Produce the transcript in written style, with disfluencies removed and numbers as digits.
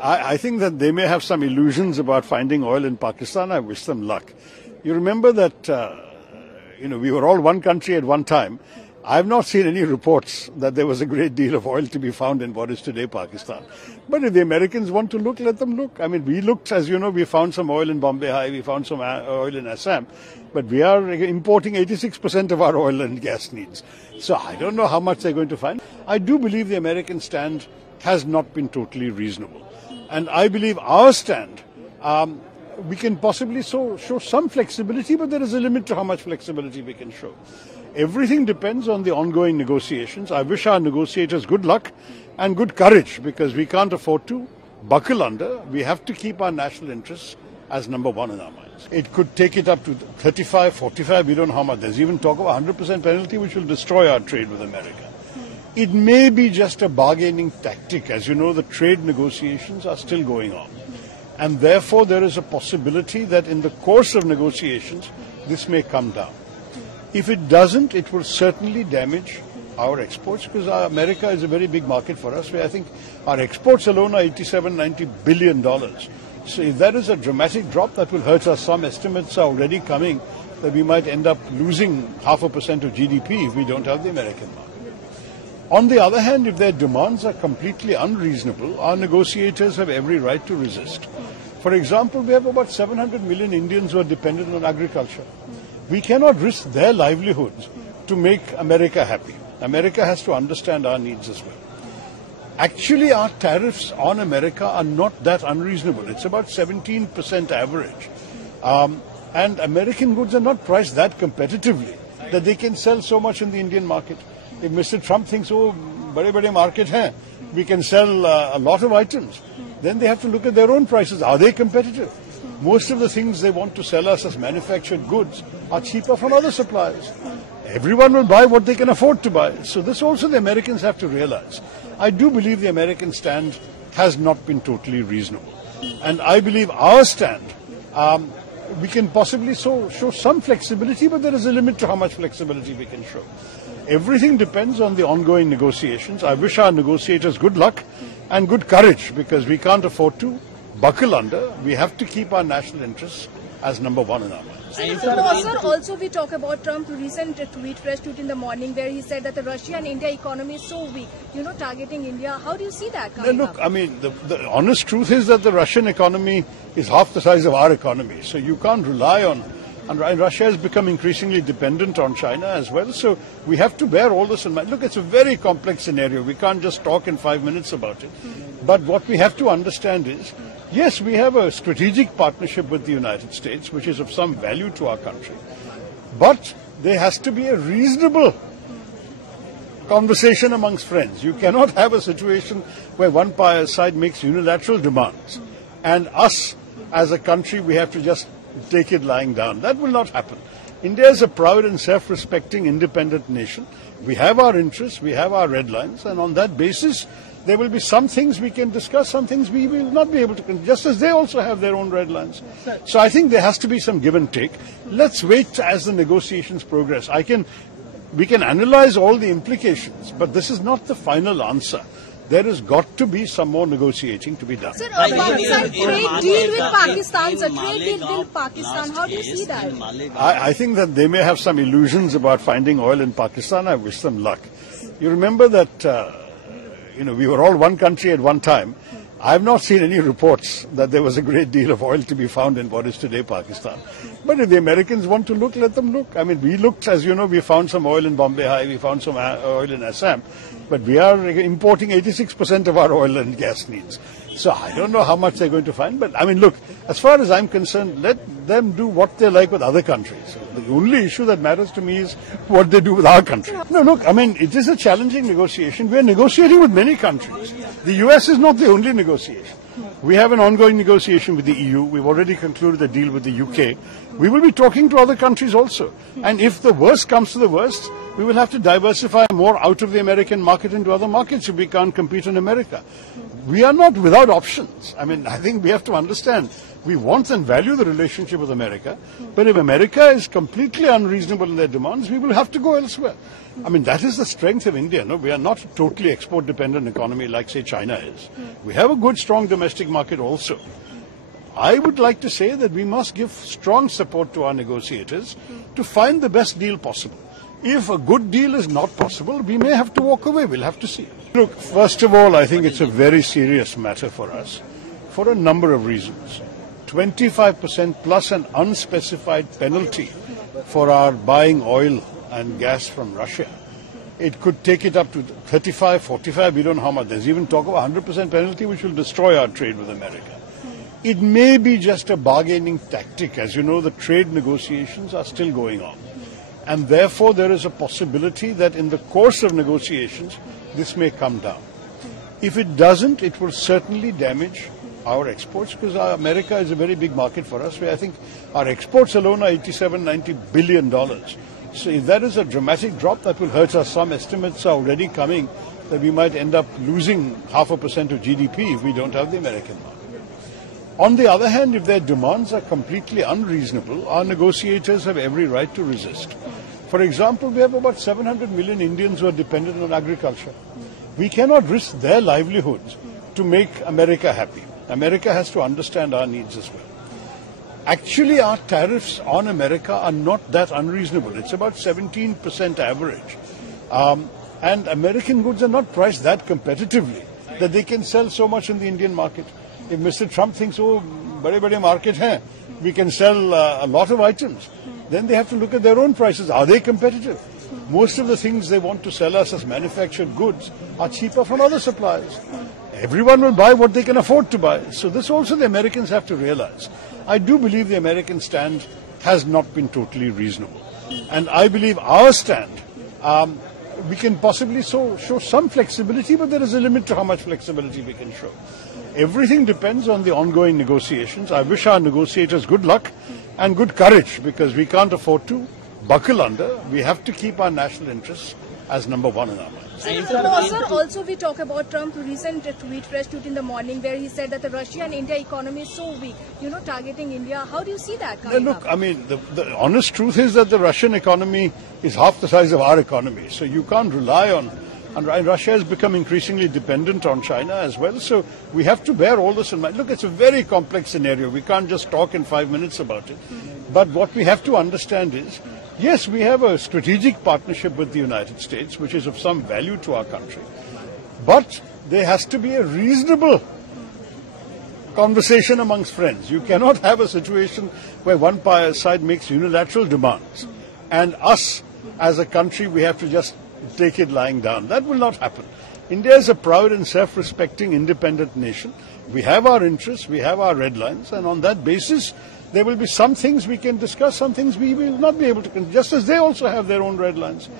I think that they may have some illusions about finding oil in Pakistan. I wish them luck. You remember that, we were all one country at one time. I have not seen any reports that there was a great deal of oil to be found in what is today Pakistan. But if the Americans want to look, let them look. I mean, we looked, as you know, we found some oil in Bombay High, we found some oil in Assam, but we are importing 86% of our oil and gas needs. So I don't know how much they're going to find. I do believe the American stand has not been totally reasonable. And I believe our stand, we can possibly show some flexibility, but there is a limit to how much flexibility we can show. Everything depends on the ongoing negotiations. I wish our negotiators good luck and good courage, because we can't afford to buckle under. We have to keep our national interests as number one in our minds. It could take it up to 35, 45, we don't know how much. There's even talk of a 100% penalty, which will destroy our trade with America. It may be just a bargaining tactic. As you know, the trade negotiations are still going on. And therefore, there is a possibility that in the course of negotiations, this may come down. If it doesn't, it will certainly damage our exports, because America is a very big market for us. I think our exports alone are $87–90 billion. So if that is a dramatic drop, that will hurt us. Some estimates are already coming that we might end up losing 0.5% of GDP if we don't have the American market. On the other hand, if their demands are completely unreasonable, our negotiators have every right to resist. For example, we have about 700 million Indians who are dependent on agriculture. We cannot risk their livelihoods to make America happy. America has to understand our needs as well. Actually, our tariffs on America are not that unreasonable. It's about 17% average. And American goods are not priced that competitively that they can sell so much in the Indian market. If Mr. Trump thinks, oh, bade market hai, we can sell a lot of items, then they have to look at their own prices. Are they competitive? Most of the things they want to sell us as manufactured goods are cheaper from other suppliers. Everyone will buy what they can afford to buy. So this also the Americans have to realize. I do believe the American stand has not been totally reasonable. And I believe our stand, we can possibly show some flexibility, but there is a limit to how much flexibility we can show. Everything depends on the ongoing negotiations. I wish our negotiators good luck and good courage, because we can't afford to buckle under. We have to keep our national interests as number one in our minds. Sir, also we talk about Trump's recent fresh tweet in the morning, where he said that the Russia and India economy is so weak, targeting India. How do you see that coming up? I mean, the honest truth is that the Russian economy is half the size of our economy. So you can't rely on, and Russia has become increasingly dependent on China as well. So we have to bear all this in mind. Look, it's a very complex scenario. We can't just talk in 5 minutes about it. But what we have to understand is, yes, we have a strategic partnership with the United States, which is of some value to our country. But there has to be a reasonable conversation amongst friends. You cannot have a situation where one side makes unilateral demands and us as a country, we have to just take it lying down. That will not happen. India is a proud and self-respecting independent nation. We have our interests, we have our red lines, and on that basis, there will be some things we can discuss, some things we will not be able to, just as they also have their own red lines. So I think there has to be some give and take. Let's wait as the negotiations progress. We can analyze all the implications, but this is not the final answer. There has got to be some more negotiating to be done. Sir, Pakistan trade deal with Pakistan, sir, trade deal with Pakistan, how do you see that? I think that they may have some illusions about finding oil in Pakistan. I wish them luck. You remember that, we were all one country at one time. I have not seen any reports that there was a great deal of oil to be found in what is today Pakistan. But if the Americans want to look, let them look. I mean, we looked, as you know, we found some oil in Bombay High, we found some oil in Assam, but we are importing 86% of our oil and gas needs. So I don't know how much they're going to find, but I mean, look, as far as I'm concerned, let them do what they like with other countries. The only issue that matters to me is what they do with our country. No, look, I mean, it is a challenging negotiation. We're negotiating with many countries. The US is not the only negotiation. We have an ongoing negotiation with the EU. We've already concluded a deal with the UK. We will be talking to other countries also. And if the worst comes to the worst, we will have to diversify more out of the American market into other markets if we can't compete in America. we are not without options. I mean, I think we have to understand, we want and value the relationship with America, but if America is completely unreasonable in their demands, we will have to go elsewhere. I mean, that is the strength of India. No? We are not a totally export-dependent economy like, say, China is. We have a good, strong domestic market also. I would like to say that we must give strong support to our negotiators to find the best deal possible. If a good deal is not possible, we may have to walk away. We'll have to see. Look, first of all, I think it's a very serious matter for us for a number of reasons. 25% plus an unspecified penalty for our buying oil and gas from Russia. It could take it up to 35, 45, we don't know how much. There's even talk of a 100% penalty which will destroy our trade with America. It may be just a bargaining tactic. As you know, the trade negotiations are still going on. And therefore, there is a possibility that in the course of negotiations, this may come down. If it doesn't, it will certainly damage our exports, because America is a very big market for us, where I think our exports alone are $87-90 billion. So if that is a dramatic drop, that will hurt us. Some estimates are already coming that we might end up losing 0.5% of GDP if we don't have the American market. On the other hand, if their demands are completely unreasonable, our negotiators have every right to resist. For example, we have about 700 million Indians who are dependent on agriculture. We cannot risk their livelihoods to make America happy. America has to understand our needs as well. Actually, our tariffs on America are not that unreasonable. It's about 17% average. And American goods are not priced that competitively that they can sell so much in the Indian market. If Mr. Trump thinks, oh, bade market hai, we can sell a lot of items, then they have to look at their own prices. Are they competitive? Most of the things they want to sell us as manufactured goods are cheaper from other suppliers. Everyone will buy what they can afford to buy. So this also the Americans have to realize. I do believe the American stand has not been totally reasonable. And I believe our stand, we can possibly show some flexibility, but there is a limit to how much flexibility we can show. Everything depends on the ongoing negotiations. I wish our negotiators good luck and good courage, because we can't afford to buckle under. We have to keep our national interests as number one in our minds. Sir, also we talk about Trump's recent tweet, fresh tweet in the morning, where he said that the Russia and India economy is so weak, targeting India. How do you see that coming up? I mean, the honest truth is that the Russian economy is half the size of our economy. So you can't rely on, and Russia has become increasingly dependent on China as well. So we have to bear all this in mind. Look, it's a very complex scenario. We can't just talk in 5 minutes about it. But what we have to understand is, yes, we have a strategic partnership with the United States, which is of some value to our country. But there has to be a reasonable conversation amongst friends. You cannot have a situation where one side makes unilateral demands and us as a country, we have to just take it lying down. That will not happen. India is a proud and self-respecting independent nation. We have our interests, we have our red lines, and on that basis, there will be some things we can discuss, some things we will not be able to, just as they also have their own red lines.